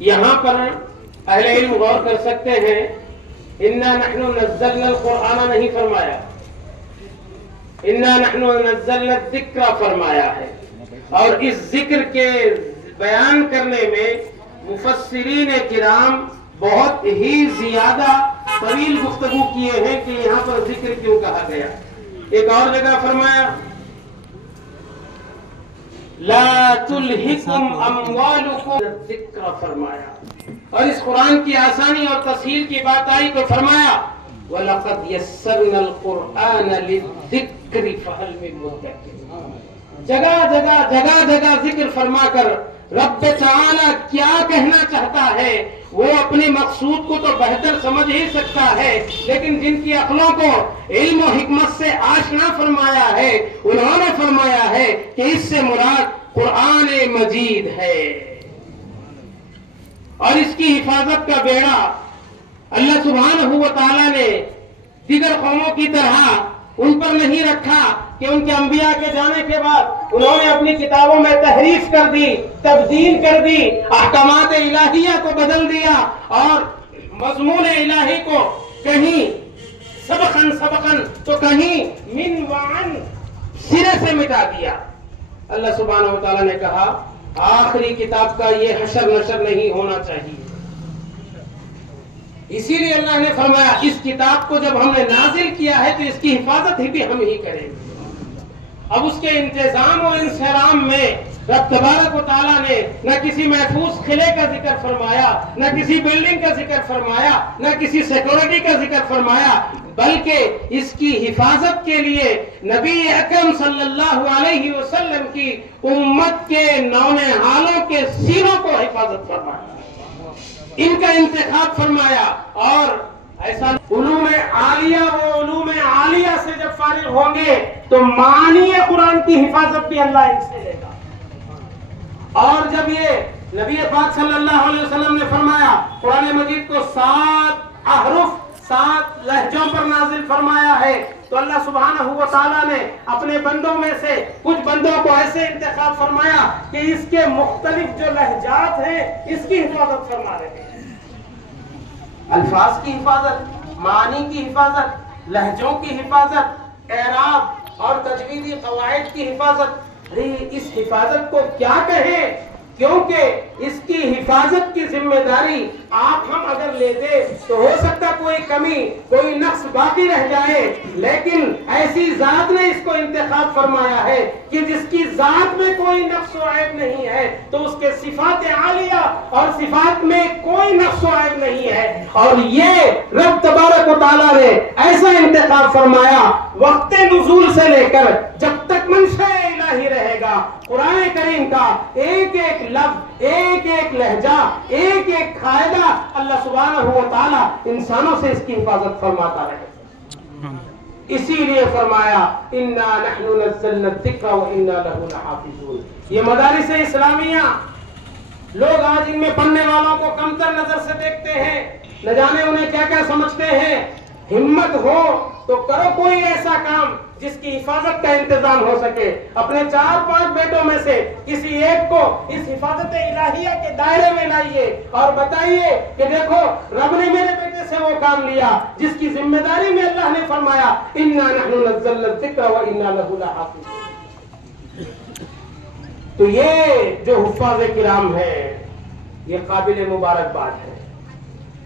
یہاں پر اہل علم غور کر سکتے ہیں، انا نحن نزلنا القرآن نہیں فرمایا، انا نحن نزلنا الذکر فرمایا ہے. اور اس ذکر کے بیان کرنے میں مفسرین کرام بہت ہی زیادہ طویل گفتگو کیے ہیں کہ یہاں پر ذکر کیوں کہا گیا. ایک اور جگہ فرمایا لا تلہکم اموالکم الذکر فرمایا. اور اس قرآن کی آسانی اور تسہیل کی بات آئی تو فرمایا وَلَقَدْ يَسَّرْنَا الْقُرْآنَ لِلذِّكْرِ فَهَلْ مِن مُدَّكِرٍ. جگہ جگہ ذکر فرما کر رب تعالی کیا کہنا چاہتا ہے وہ اپنے مقصود کو تو بہتر سمجھ ہی سکتا ہے، لیکن جن کی عقلوں کو علم و حکمت سے آشنا فرمایا ہے انہوں نے فرمایا ہے کہ اس سے مراد قرآن مجید ہے. اور اس کی حفاظت کا بیڑا اللہ سبحانہ و تعالی نے دیگر قوموں کی طرح ان پر نہیں رکھا کہ ان کے انبیاء کے جانے کے بعد انہوں نے اپنی کتابوں میں تحریف کر دی، تبدیل کر دی، احکامات الہیہ کو بدل دیا اور مضمون الہی کو کہیں سبقاً تو کہیں من وعن سرے سے مٹا دیا. اللہ سبحانہ و تعالی نے کہا آخری کتاب کا یہ حشر نشر نہیں ہونا چاہیے. اسی لیے اللہ نے فرمایا اس کتاب کو جب ہم نے نازل کیا ہے تو اس کی حفاظت بھی ہم ہی کریں گے. اب اس کے انتظام اور انسرام میں رب تبارک و تعالیٰ نے نہ کسی محفوظ قلعے کا ذکر فرمایا، نہ کسی بلڈنگ کا ذکر فرمایا، نہ کسی سیکورٹی کا ذکر فرمایا، بلکہ اس کی حفاظت کے لیے نبی اکرم صلی اللہ علیہ وسلم کی امت کے نونہالوں کے سینوں کو حفاظت فرمایا، ان کا انتخاب فرمایا. اور ایسا علوم عالیہ وہ علوم عالیہ سے جب فارغ ہوں گے تو معانی قرآن کی حفاظت بھی اللہ ان سے لے گا. اور جب یہ نبی پاک صلی اللہ علیہ وسلم نے فرمایا قرآن مجید کو 7 احرف 7 لہجوں پر نازل فرمایا ہے تو اللہ سبحانہ و تعالیٰ نے اپنے بندوں میں سے کچھ بندوں کو ایسے انتخاب فرمایا کہ اس کے مختلف جو لہجات ہیں اس کی حفاظت فرما رہے ہیں. الفاظ کی حفاظت، معانی کی حفاظت، لہجوں کی حفاظت، اعراب اور تجویدی قواعد کی حفاظت. اس حفاظت کو کیا کہیں، کیونکہ اس کی حفاظت کی ذمہ داری آپ ہم اگر لیتے تو ہو سکتا کوئی کمی کوئی نقص باقی رہ جائے، لیکن ایسی ذات نے اس کو انتخاب فرمایا ہے کہ جس کی ذات میں کوئی نقص و عیب نہیں ہے تو اس کے صفات عالیہ اور صفات میں کوئی نقص و عیب نہیں ہے. اور یہ رب تبارک و تعالیٰ نے ایسا انتخاب فرمایا وقت نزول سے لے کر جب تک منشاء الہی رہے گا قرآن کریم کا ایک ایک لفظ، ایک ایک لہجہ، ایک ایک قاعدہ اللہ سبحانہ و تعالیٰ انسانوں سے اس کی حفاظت فرماتا رہے. اسی لیے فرمایا انا نحن نزلنا الذکر وانا لہ لحافظون. یہ مدارس اسلامیہ لوگ آج ان میں پڑھنے والوں کو کمتر نظر سے دیکھتے ہیں، نہ جانے انہیں کیا کیا سمجھتے ہیں. ہمت ہو تو کرو کوئی ایسا کام جس کی حفاظت کا انتظام ہو سکے. اپنے 4-5 بیٹوں میں سے کسی ایک کو اس حفاظت الہیہ کے دائرے میں لائیے اور بتائیے کہ دیکھو رب نے میرے بیٹے سے وہ کام لیا جس کی ذمہ داری میں اللہ نے فرمایا انا نحن نزلنا الذکر وانا لہ لحافظون. تو یہ جو حفاظ کرام ہے یہ قابل مبارکباد ہے،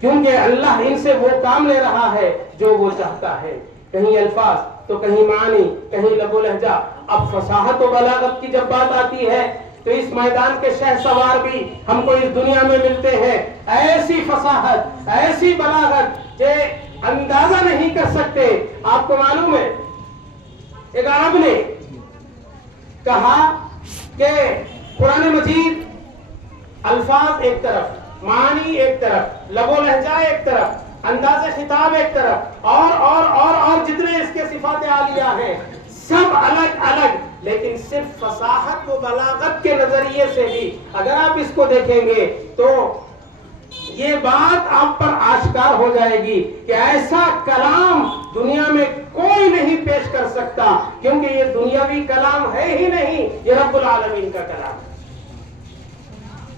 کیونکہ اللہ ان سے وہ کام لے رہا ہے جو وہ چاہتا ہے. کہیں الفاظ تو کہیں معنی، کہیں لب و لہجہ. اب فصاحت و بلاغت کی جب بات آتی ہے تو اس میدان کے شہ سوار بھی ہم کو اس دنیا میں ملتے ہیں. ایسی فصاحت، ایسی بلاغت کہ اندازہ نہیں کر سکتے. آپ کو معلوم ہے ایک عرب نے کہا کہ قرآن مجید الفاظ ایک طرف، معنی ایک طرف، لب و لہجہ ایک طرف، انداز خطاب ایک طرف اور جتنے اس کے صفات عالیہ ہیں سب الگ الگ، لیکن صرف فصاحت و بلاغت کے نظریے سے بھی اگر آپ اس کو دیکھیں گے تو یہ بات آپ پر آشکار ہو جائے گی کہ ایسا کلام دنیا میں کوئی نہیں پیش کر سکتا، کیونکہ یہ دنیاوی کلام ہے ہی نہیں، یہ رب العالمین کا کلام ہے.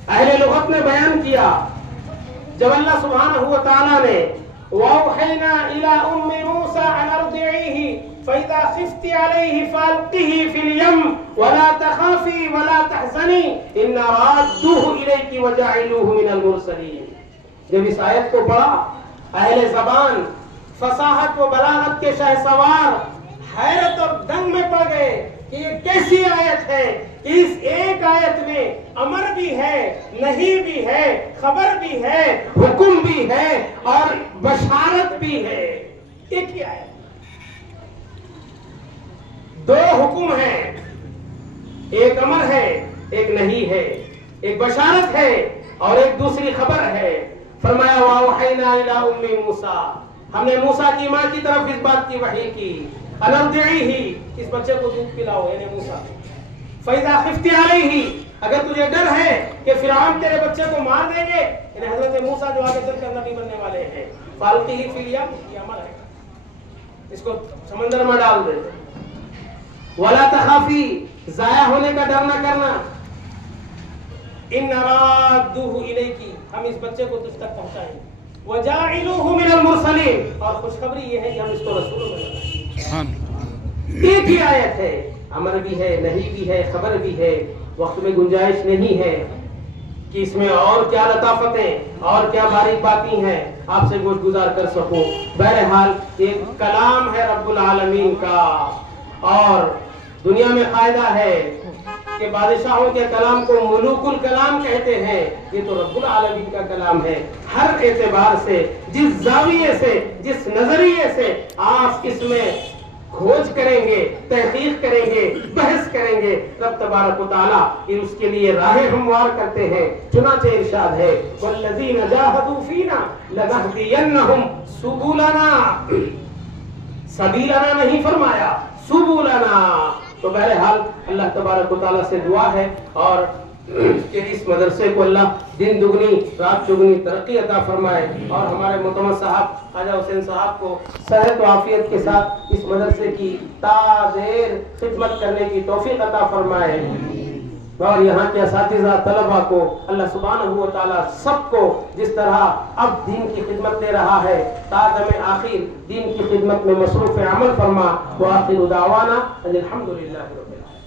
اہل لغت نے بیان کیا جب اللہ سبحانہ و تعالیٰ نے وَأَوْحَيْنَا إِلَىٰ أُمِّ مُوسَىٰ أَنْ أَرْضِعِيهِ فَإِذَا خِفْتِ عَلَيْهِ فَأَلْقِهِ فِي الْيَمِّ وَلَا تَخَافِي وَلَا تَحْزَنِي إِنَّ رَادُّوهُ إِلَيْكِ وَجَاعِلُوهُ مِنَ الْمُرْسَلِينَ۔ جب اس آیت کو پڑھا اہل زبان فصاحت و بلاغت کے شہسوار حیرت اور دنگ میں پڑ گئے کہ یہ کیسی آیت ہے کہ اس ایک آیت میں امر بھی ہے، نہیں بھی ہے، خبر بھی ہے، حکم بھی ہے اور بشارت بھی ہے۔ ایک ہی آیت، دو حکم ہیں، ایک امر ہے، ایک نہیں ہے، ایک بشارت ہے اور ایک دوسری خبر ہے۔ فرمایا وَأَوْحَيْنَا إِلَىٰ أُمِّ مُوسَىٰ، ہم نے موسیٰ کی ماں کی طرف اس بات کی وحی کی، أَنْ أَرْضِعِيهِ، اس بچے کو دودھ پلاؤ، یعنی موسیٰ۔ فَإِذَا خِفْتِ عَلَيْهِ، اگر تجھے ڈر ہے کہ فرعون تیرے بچے کو مار دیں گے، یعنی حضرت موسیٰ جو آگے چل کر نبی بننے والے ہیں، فَأَلْقِهِ فِي الْيَمِّ، یہ امر ہے، اس کو سمندر میں ڈال دے۔ وَلَا تَخَافِي، ضائع ہونے کا ڈر نہ کرنا۔ إِنَّ رَادُّوهُ إِلَيْكِ، ہم اس بچے کو تجھ تک پہنچائیں گے۔ وَجَاعِلُوهُ مِنَ الْمُرْسَلِينَ، اور خوشخبری یہ ہے کہ ہم اس کو رسول بنائیں گے۔ ایک ہی آیت ہے، امر بھی ہے، نہیں بھی ہے، خبر بھی ہے۔ وقت میں گنجائش نہیں ہے کہ اس میں اور کیا لطافتیں اور کیا باریک باتیں ہیں آپ سے گوش گزار کر سکوں۔ بہرحال ایک کلام ہے رب العالمین کا، اور دنیا میں قاعدہ ہے کہ بادشاہوں کے کلام کو ملوک الکلام کہتے ہیں، یہ تو رب العالمین کا کلام ہے۔ ہر اعتبار سے، جس زاویے سے، جس نظریے سے آپ اس میں کھوج کریں گے، تحقیق کریں گے، بحث کریں گے، رب تبارک و تعالیٰ اس کے لیے راہیں ہموار کرتے ہیں۔ چنانچہ ارشاد ہے وَالَّذِينَ جَاهَدُوا فِينَا لَنَهْدِيَنَّهُمْ سُبُلَنَا، سبیلنا نہیں فرمایا، سبلنا۔ تو بہرحال اللہ تبارک و تعالیٰ سے دعا ہے اور کہ اس مدرسے کو اللہ دن دگنی رات چگنی ترقی عطا فرمائے، اور ہمارے معتمد صاحب خواجہ حسین صاحب کو صحت و عافیت کے ساتھ اس مدرسے کی تا دیر خدمت کرنے کی توفیق عطا فرمائے، اور یہاں کے اساتذہ طلبہ کو اللہ سبحانہ و تعالیٰ سب کو جس طرح اب دین کی خدمت دے رہا ہے تا دم آخر دین کی خدمت میں مصروف عمل فرما۔ وآخر دعوانا ان الحمد للہ رب العالمین۔